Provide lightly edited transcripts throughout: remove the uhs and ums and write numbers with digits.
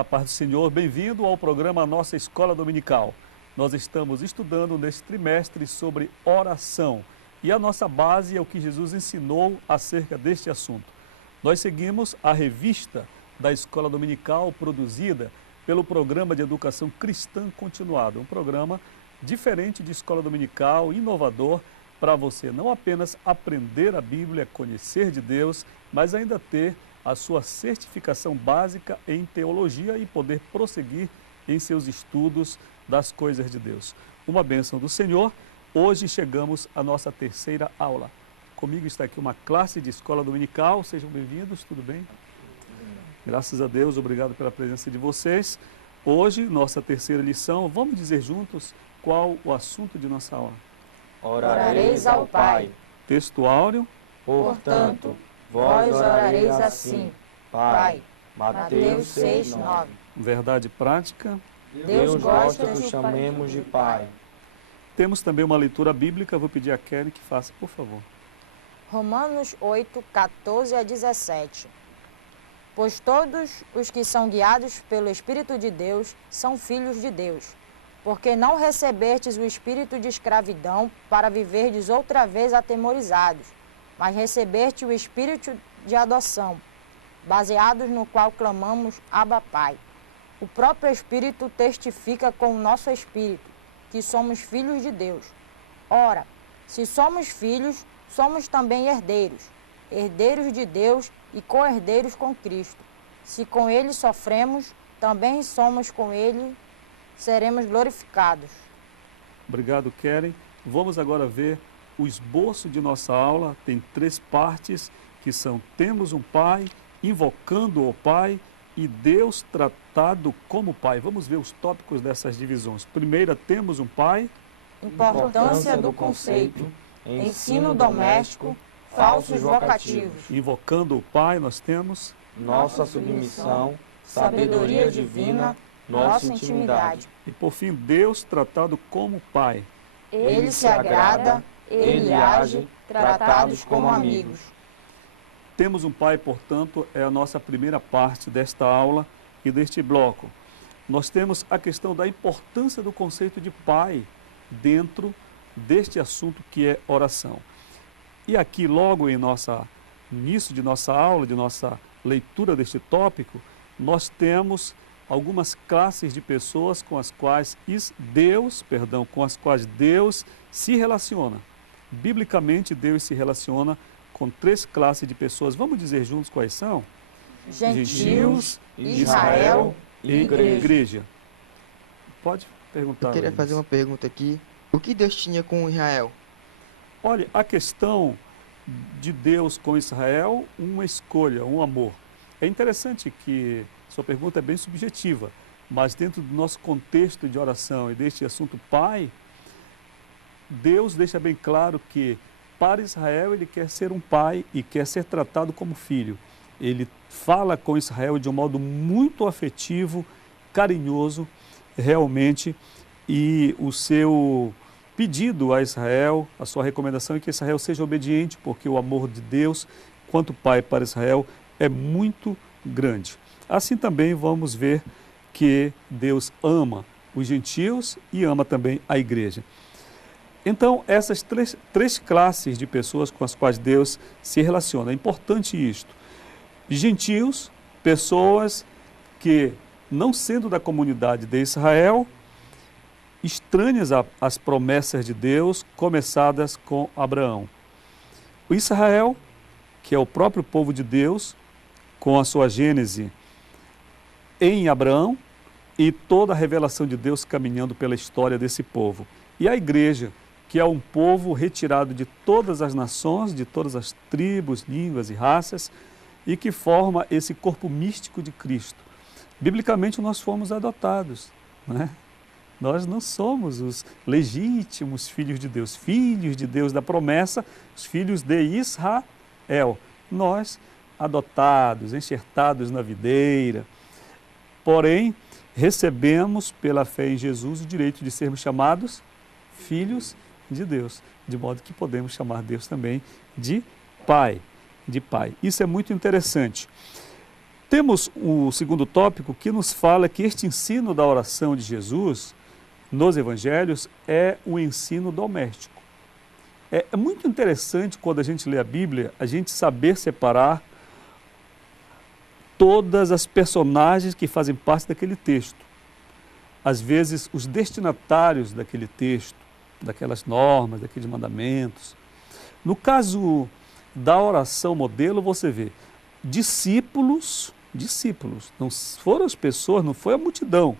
Olá, paz do Senhor, bem-vindo ao programa Nossa Escola Dominical. Nós estamos estudando neste trimestre sobre oração e a nossa base é o que Jesus ensinou acerca deste assunto. Nós seguimos a revista da Escola Dominical produzida pelo Programa de Educação Cristã Continuada, um programa diferente de escola dominical, inovador, para você não apenas aprender a Bíblia, conhecer de Deus, mas ainda ter a sua certificação básica em teologia e poder prosseguir em seus estudos das coisas de Deus. Uma bênção do Senhor. Hoje chegamos à nossa terceira aula. Comigo está aqui uma classe de escola dominical. Sejam bem-vindos, tudo bem? Graças a Deus, obrigado pela presença de vocês. Hoje, nossa terceira lição, vamos dizer juntos qual o assunto de nossa aula. Orareis ao Pai. Texto áureo. Portanto, vós orareis assim, Pai. Mateus 6, 9. Verdade prática. Deus gosta que o chamemos de Pai. Temos também uma leitura bíblica, vou pedir a Kelly que faça, por favor. Romanos 8, 14 a 17. Pois todos os que são guiados pelo Espírito de Deus são filhos de Deus. Porque não recebestes o espírito de escravidão para viverdes outra vez atemorizados, mas recebeste o espírito de adoção, baseados no qual clamamos Abba Pai. O próprio Espírito testifica com o nosso espírito que somos filhos de Deus. Ora, se somos filhos, somos também herdeiros, herdeiros de Deus e co-herdeiros com Cristo. Se com Ele sofremos, também somos com Ele, seremos glorificados. Obrigado, Kelly. Vamos agora ver o esboço de nossa aula. Tem 3 partes que são: temos um Pai, invocando o Pai e Deus tratado como Pai. Vamos ver os tópicos dessas divisões. Primeira, temos um Pai. Importância do conceito, ensino doméstico, falsos vocativos. Invocando o Pai, nós temos Nossa submissão, sabedoria divina, nossa intimidade. E por fim, Deus tratado como Pai. Ele se agrada, Ele age, tratados como amigos. Temos um Pai, portanto, é a nossa primeira parte desta aula e deste bloco. Nós temos a questão da importância do conceito de Pai dentro deste assunto que é oração. E aqui, logo em início de nossa aula, de nossa leitura deste tópico, nós temos algumas classes de pessoas com as quais Deus se relaciona. Biblicamente, Deus se relaciona com 3 classes de pessoas. Vamos dizer juntos quais são? Gentios, Israel e igreja. Pode perguntar. Eu queria fazer uma pergunta aqui. O que Deus tinha com Israel? Olha, a questão de Deus com Israel, uma escolha, um amor. É interessante que sua pergunta é bem subjetiva, mas dentro do nosso contexto de oração e deste assunto Pai, Deus deixa bem claro que para Israel ele quer ser um pai e quer ser tratado como filho. Ele fala com Israel de um modo muito afetivo, carinhoso, realmente, e o seu pedido a Israel, a sua recomendação é que Israel seja obediente, porque o amor de Deus, quanto pai para Israel, é muito grande. Assim também vamos ver que Deus ama os gentios e ama também a igreja. Então, essas três classes de pessoas com as quais Deus se relaciona. É importante isto. Gentios, pessoas que, não sendo da comunidade de Israel, estranhas às promessas de Deus começadas com Abraão. O Israel, que é o próprio povo de Deus, com a sua gênese em Abraão e toda a revelação de Deus caminhando pela história desse povo. E a igreja, que é um povo retirado de todas as nações, de todas as tribos, línguas e raças, e que forma esse corpo místico de Cristo. Biblicamente nós fomos adotados, né? Nós não somos os legítimos filhos de Deus da promessa, os filhos de Israel. Nós, adotados, enxertados na videira, porém, recebemos pela fé em Jesus o direito de sermos chamados filhos de Deus, de modo que podemos chamar Deus também de Pai, Isso é muito interessante. Temos o segundo tópico que nos fala que este ensino da oração de Jesus nos evangelhos é o ensino doméstico. É muito interessante quando a gente lê a Bíblia, a gente saber separar todas as personagens que fazem parte daquele texto. Às vezes, os destinatários daquele texto, daquelas normas, daqueles mandamentos. No caso da oração modelo, você vê discípulos, não foram as pessoas, não foi a multidão.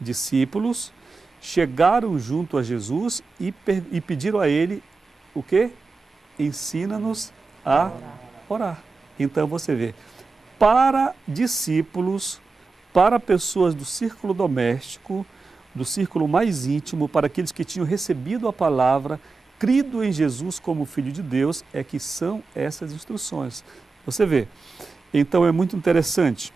Discípulos chegaram junto a Jesus e pediram a ele o quê? Ensina-nos a orar. Então você vê, para discípulos, para pessoas do círculo doméstico, do círculo mais íntimo, para aqueles que tinham recebido a palavra, crido em Jesus como Filho de Deus, é que são essas instruções. Você vê. Então é muito interessante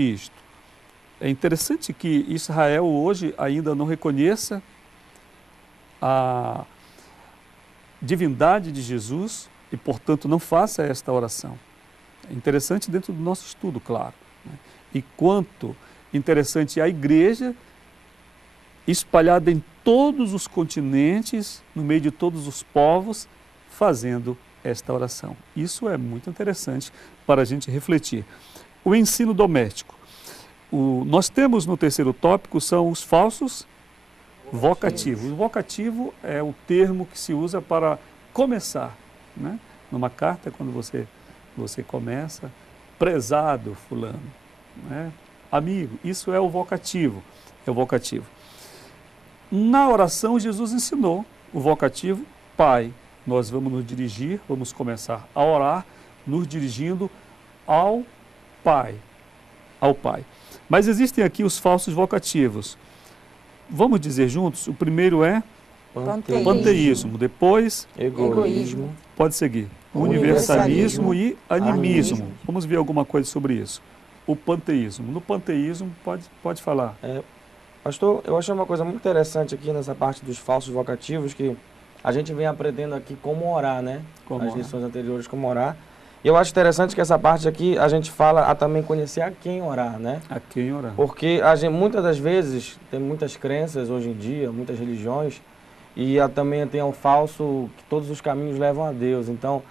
isto. É interessante que Israel hoje ainda não reconheça a divindade de Jesus e, portanto, não faça esta oração. É interessante dentro do nosso estudo, claro. E quanto interessante a igreja espalhada em todos os continentes, no meio de todos os povos, fazendo esta oração. Isso é muito interessante para a gente refletir. O ensino doméstico. Nós temos no terceiro tópico, são os falsos vocativos. O vocativo é o termo que se usa para começar, né? Numa carta, quando você começa, prezado fulano, né? Amigo, isso é o vocativo. Na oração, Jesus ensinou o vocativo Pai. Nós vamos nos dirigir, vamos começar a orar, nos dirigindo ao Pai. Mas existem aqui os falsos vocativos. Vamos dizer juntos? O primeiro é panteísmo, depois egoísmo, pode seguir, universalismo e animismo. Vamos ver alguma coisa sobre isso. O panteísmo. No panteísmo, pode falar. Pastor, eu achei uma coisa muito interessante aqui nessa parte dos falsos vocativos, que a gente vem aprendendo aqui como orar, né? As lições anteriores, como orar. E eu acho interessante que essa parte aqui a gente fala a também conhecer a quem orar, né? A quem orar. Porque muitas das vezes tem muitas crenças hoje em dia, muitas religiões, e também tem o falso que todos os caminhos levam a Deus. Então,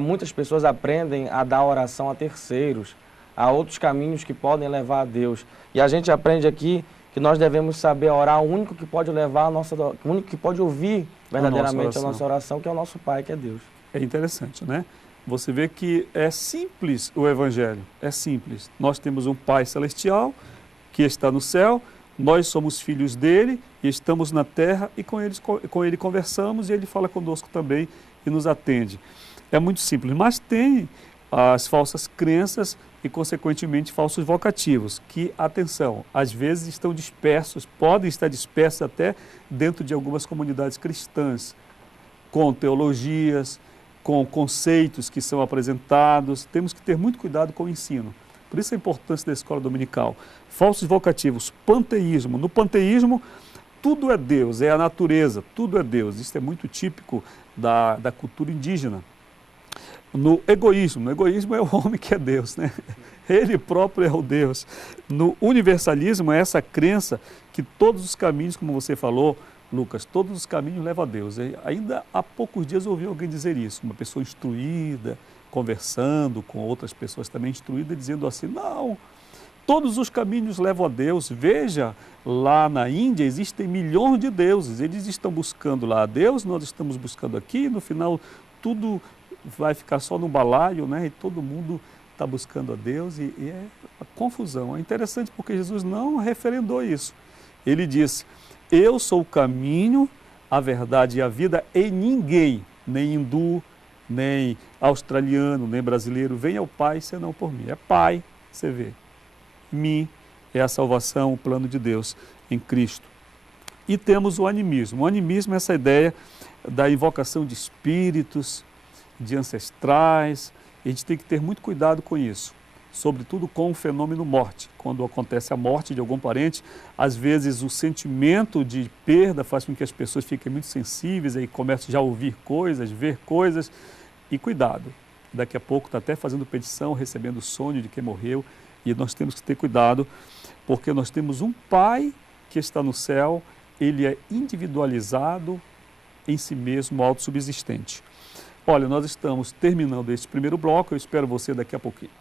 muitas pessoas aprendem a dar oração a terceiros, a outros caminhos que podem levar a Deus. E a gente aprende aqui que nós devemos saber orar o único que pode levar o único que pode ouvir verdadeiramente a nossa oração, que é o nosso Pai, que é Deus. É interessante, né? Você vê que é simples o Evangelho, é simples. Nós temos um Pai Celestial que está no céu, nós somos filhos dele e estamos na terra e com ele conversamos e ele fala conosco também e nos atende. É muito simples, mas tem as falsas crenças e, consequentemente, falsos vocativos, que, atenção, às vezes estão dispersos, podem estar dispersos até dentro de algumas comunidades cristãs, com teologias, com conceitos que são apresentados. Temos que ter muito cuidado com o ensino. Por isso a importância da escola dominical. Falsos vocativos, panteísmo. No panteísmo, tudo é Deus, é a natureza, tudo é Deus. Isso é muito típico da cultura indígena. No egoísmo é o homem que é Deus, né? Ele próprio é o Deus. No universalismo é essa crença que todos os caminhos, como você falou, Lucas, todos os caminhos levam a Deus. Ainda há poucos dias eu ouvi alguém dizer isso, uma pessoa instruída, conversando com outras pessoas também instruídas, dizendo assim, não, todos os caminhos levam a Deus. Veja, lá na Índia existem milhões de deuses, eles estão buscando lá a Deus, nós estamos buscando aqui, no final tudo vai ficar só no balaio, né? E todo mundo está buscando a Deus e é a confusão. É interessante porque Jesus não referendou isso. Ele disse, eu sou o caminho, a verdade e a vida, e ninguém, nem hindu, nem australiano, nem brasileiro, vem ao Pai senão por mim. É Pai, você vê. Mim é a salvação, o plano de Deus em Cristo. E temos o animismo. O animismo é essa ideia da invocação de espíritos, de ancestrais. A gente tem que ter muito cuidado com isso, sobretudo com o fenômeno morte. Quando acontece a morte de algum parente, às vezes o sentimento de perda faz com que as pessoas fiquem muito sensíveis, aí começam já a ouvir coisas, ver coisas, e cuidado. daqui a pouco está até fazendo petição, recebendo o sonho de quem morreu, e nós temos que ter cuidado, porque nós temos um Pai que está no céu, ele é individualizado em si mesmo, autossubsistente. Olha, nós estamos terminando este primeiro bloco, eu espero você daqui a pouquinho.